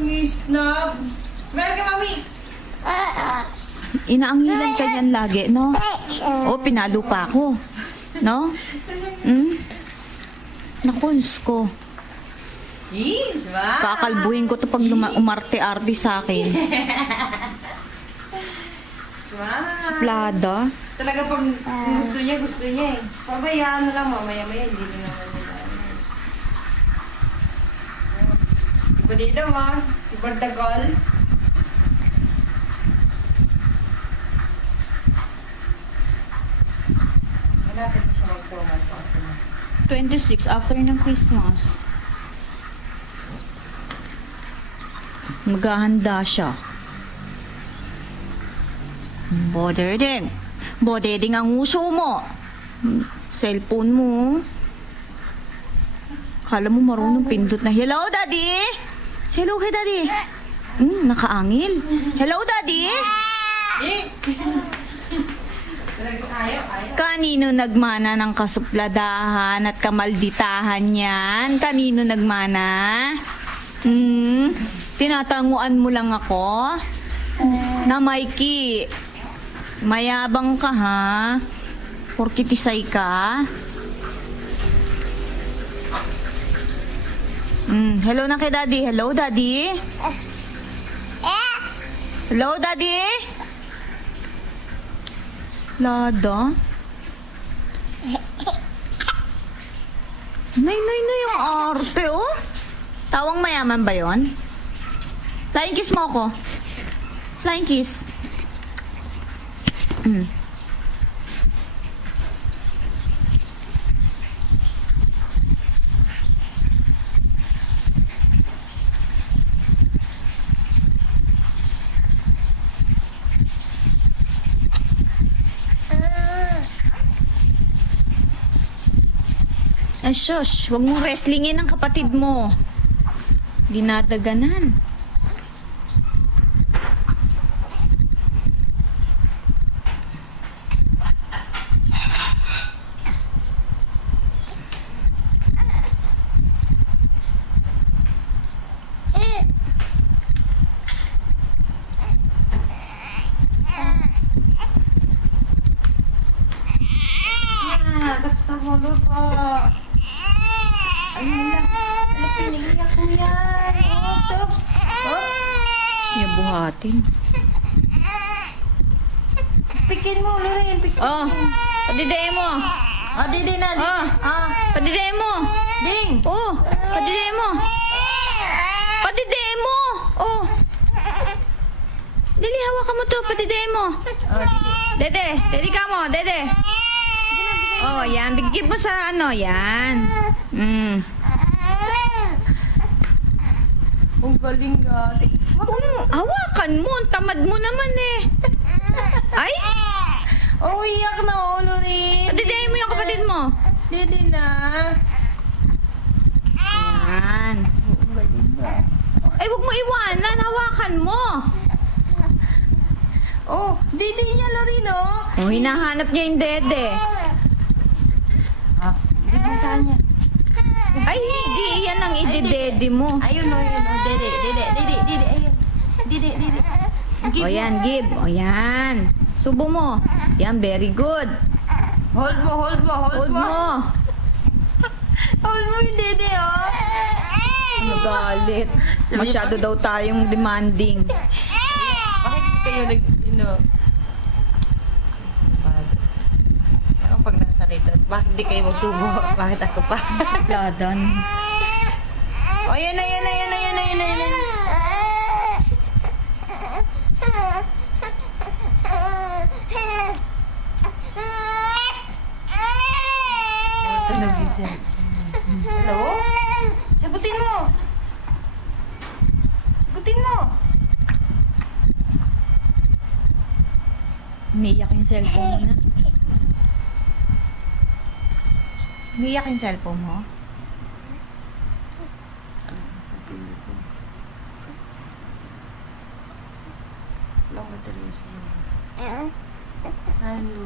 Snap. Smile ka, mami. Inaangilan ka yan lagi, no? O, pinalo pa ako. No? Nakuns ko. Diba? Kakalbuhin ko to pag umarte-arte sa akin. Wow. Plada. Talaga pag gusto niya eh. Pabayaan mo lang, mamaya-maya, hindi din naman nila. Iba dito mo, ibartagol. Wala natin siya mag-promote sa atin. 26 after ng Christmas. Maghahanda siya. Bodeding. Bodeding ang uso mo. Cellphone mo. Kala mo marunong pindot na. Hello, Daddy? Say hello kay Daddy. Nakaangil. Hello, Daddy? Talaga ayaw. Kanino nagmana ng kasupladahan at kamalditahan yan? Kanino nagmana? Tinatanguan mo lang ako? Na Mikey, mayabang ka ha? Porkitisay ka? Hello na kay Daddy. Hello, Daddy? Hello, Daddy? Lada? Nay yung arte, oh. Tawang mayaman ba yon? Flying kiss mo ako. Flying kiss. Ay, shush. Huwag mong wrestlingin ang kapatid mo. Dinadaganan. Tapos na mo luto. Ayun lang. Pinigyan ko yan. Oops. Siya buhatin. Pikin mo, Loren. Pikin Oh, padidayin mo. Didi na. Oh, padidayin mo. Ding. Oh, padidayin mo. Padidayin mo. Oh. Dili, hawakan mo to. Padidayin mo. Dede, dede ka mo. Dede. Oh, yan. Bigyan mo sa ano, yan. Ang galing nga. Hawakan mo. Ang tamad mo naman eh. Ay, Oh, iyak na, Loren. padidayin mo yung kapatid mo. Didi na. Yan. Ang galing nga. Ay, huwag mo iwanan. Hawakan mo. Oh, didi niya, Loren, oh. Oh, hinahanap niya yung dede. Didi saan niya? Ay, hindi. Yan ang ididede mo. Ayun, oh, yun, oh. Didi. Ayun. Didi. O yan, give. O yan. Subo mo. Yan, very good. Hold mo. Hold mo. Hold mo yung didi, oh. Nagalit. Masyado daw tayong demanding. Bakit kayo Ano pag nasa rito? Bakit di kayo magsubo? Bakit ako pa? Ladan. Oh, yan na. Ito nagising. Hello? Sagutin mo! Umiiyak yung cellphone mo na. Umiiyak yung cellphone mo? Long baterya siya. Hello.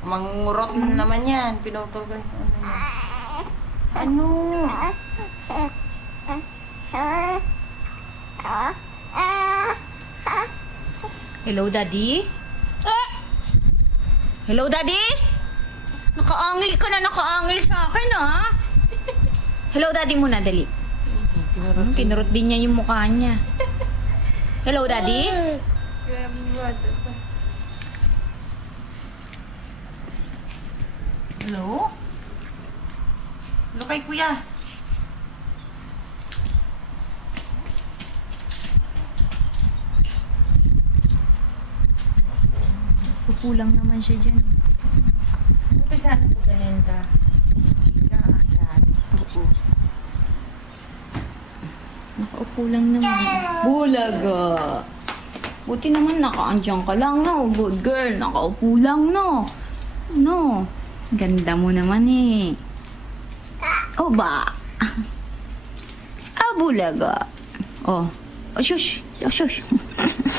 Mangurot na naman yan. Pinutol ko ano yan. Ano? Hello, Daddy? Hello, Daddy? Nakaangil ka na, nakaangil sa akin, ha? Hello, Daddy muna, dali. Kinurot din niya yung mukha niya. Hello, Daddy? Hello? Hello kay kuya. Kukulang naman siya dyan. Buti sana po ganyan ka. Nakaasar. Oo. Nakaupo lang naman. Bulaga! Buti naman nakaandyan ka lang, no? Good girl. Nakaupo lang, no? No? Ganda mo naman eh. Oh ba? Ah, bulaga. Oh. Oh, shush. Oh, shush.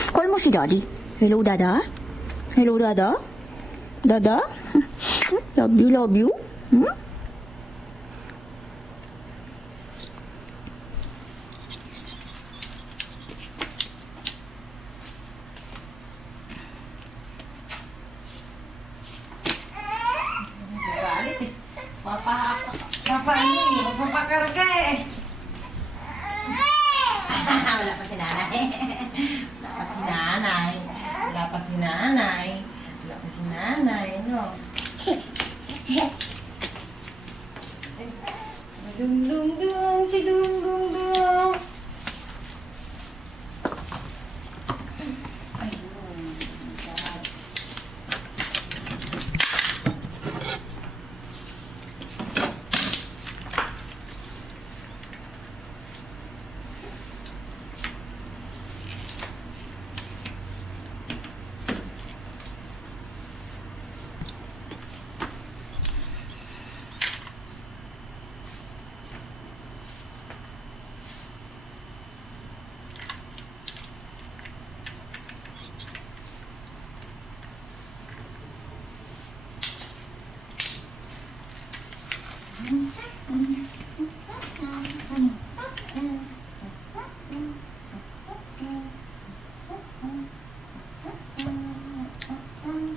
Call mo si Daddy. Hello, Dada? Hello, Dada? Dada? Love you, love you. Hmm? Galit eh. Papa ano eh. Magpapakarga eh. Wala pa si nanay. Wala pa si nanay. Wala pa si nanay. Wala pa si nanay, no? Dung dung dung, si dung dung dung.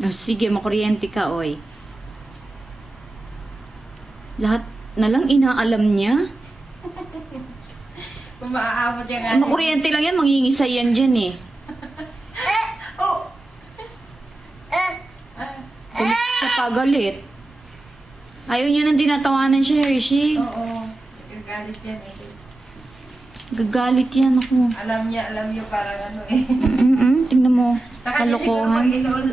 Oh, sige, makuryente ka, oy. Lahat na lang inaalam niya. Kung maaabot yung Makuryente lang yan, mangingisay yan dyan eh. Oh! Kulit sa pagalit. Ayaw niya nang dinatawanan siya, Hershey. Oo. Gagalit yan eh. Gagalit yan ako. Alam niya parang ano eh. Tingnan mo, Sa kanya siguro kalokohan. pag